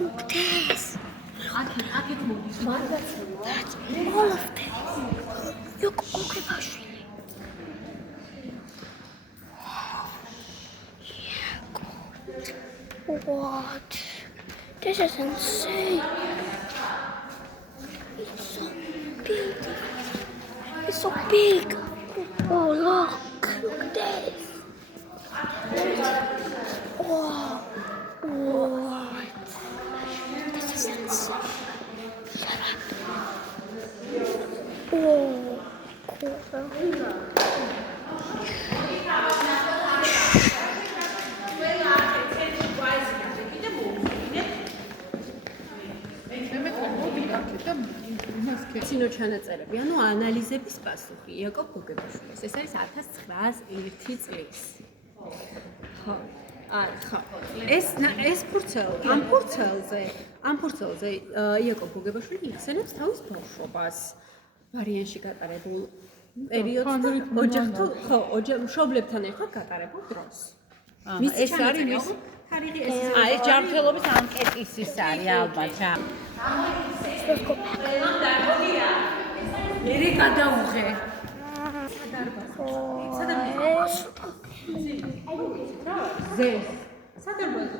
Look this. All of this. Look, what? This is insane. It's so big. It's so big. Oh, look at this. Wow. What? This is insane. Shut up. Oh, cool. სინო ჩანაწერები, ანუ ანალიზების პასუხი, იაკობ გოგებაშვილის. ეს არის 1901 წლის. ხო. ხო. ეს ფურცელი, ამ ფურცელზე იაკობ გოგებაშვილი იხსენებს თავის ბავშვობას. ვარიანში გატარებულ პერიოდს, მშობლებთან ერთად გატარებულ დროს. ეს არის მის ხარიღი ეს ჯანმრთელობის ანკეტის ის არის ალბათ რა. მერე გადაუღე. ზე. სადარბაზო.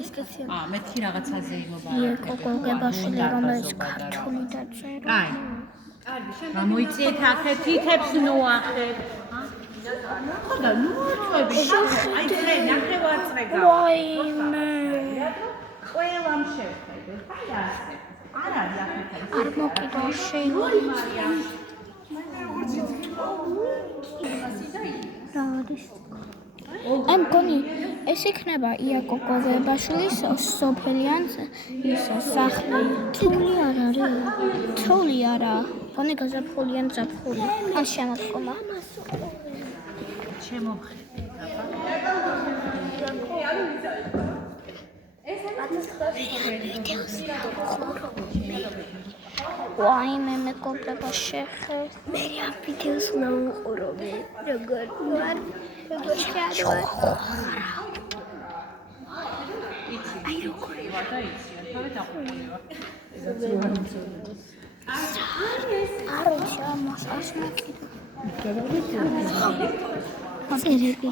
ეს კაცია. მეთქი რაღაცაზე იმობა. იაკობ გოგებაშვილი რომელიც ქართული დაწერა. კარგი, გამოიწიეთ ახეთ თითებს ნუახეთ. ხოდა ნუაჩვები. აი წრე ნახევარწრე გა. ვაიმე. ყველამ შევხედე. აი ასე. არ არის ახეთ. არ მოკიდო შეიძლება. რა არის? ამ კონი ეს იქნება იაკობ გოგებაშვილის სოფელი ან ის სახლი. თული არ არის. თული არა. კონი გაზაფხული ან ზაფხული. ან შემოდგომა. შემოხედე. ვაიმე მეკობრება შეხე. მე ამ ვიდეოს უნდა უყურობ. როგორ ვარ? როგორ შეადვარ? აი როგორ ვარ და იციან. თავი დაყოლება. არის ამას ასმაკიდო. წერები.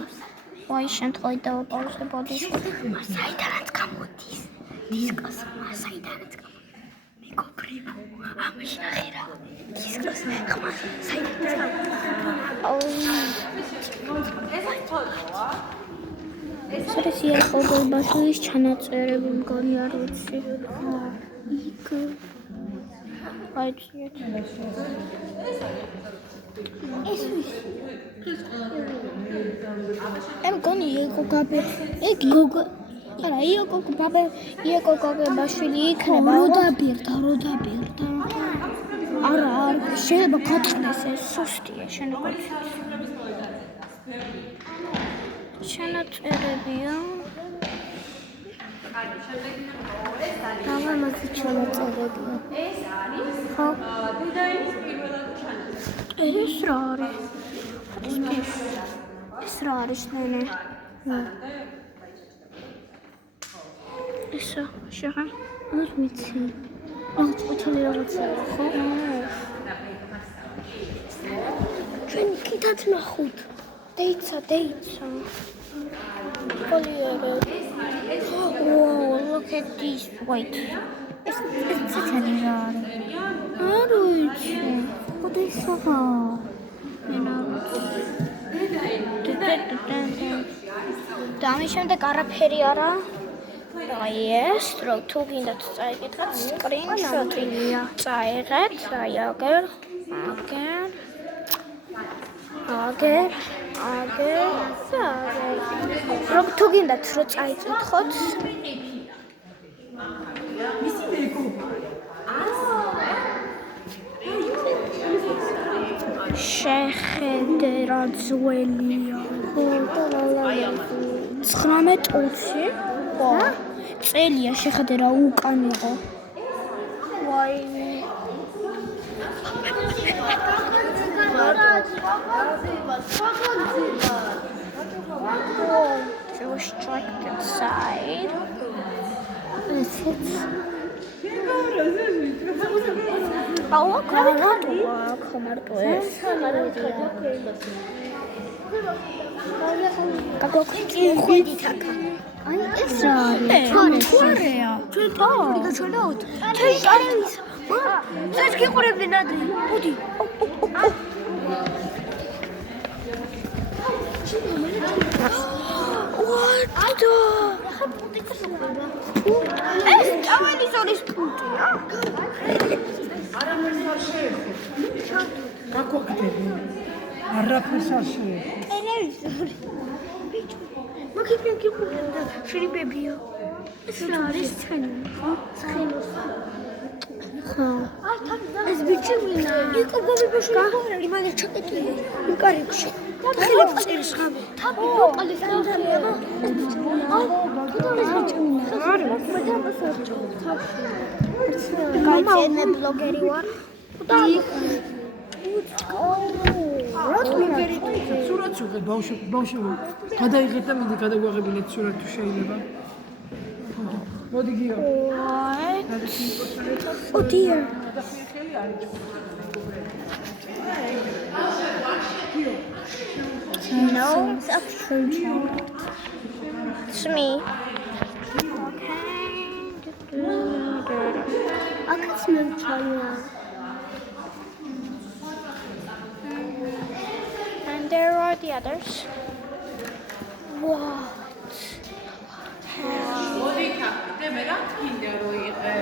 ვაი შემთხვევით დავაპაუზებოდი. საიდანაც გამოდის. დისკოს საიდანაც გამოდის. მეკობრება. ამაში ახერა. დისკოს ხმა საიდანაც გამოდის. ეს იაკობ გოგებაშვილის ჩანაწერები მგონი არ ვიცი. იქ აიჩიეთ. ეს მგონი იაკობ გოგებაშვილი იქნება. როდაბირდა. არა, შეიძლება გატყდეს ეს სუსტია შენაკოცი. ჩანაწერებია. დავამატე ჩანაწერებია. ეს არის დედაენის პირველად ჩანაწერი. ეს რა არის? ეს რა არის ნენე? ესა შეხა არ ვიცი. რაღაც უჩელი რაღაცა ხო? ჩვენ კიდაც ნახოთ. დეიცა. პოლიერე. Whoa, look at this. Wait. It's totally wrong. არ ვიცი. ხოდა ისაა. და ამის შემდეგ არაფერი არა. აი ეს რო თუ გინდათ წაიკითხოთ სკრინშოტი. წაიღეთ, აი აგერ. რო თუ გინდათ რო წაიკითხოთ. მისი შეხედე რა ძველია. 1920. ხო. წელია შეხედე რა უკან იყო. ვაიმე. restricted side. სურათს უღებ ბავშვი გადაიღეთ და მინდა გადაგვაღებინეთ სურათ თუ შეიძლება. მოდი გიო. Oh dear. No, it's a fruit. It's me. I can smell China. And there are the others. What? მოდი ქაფდე მე რა თქინდა რო იყე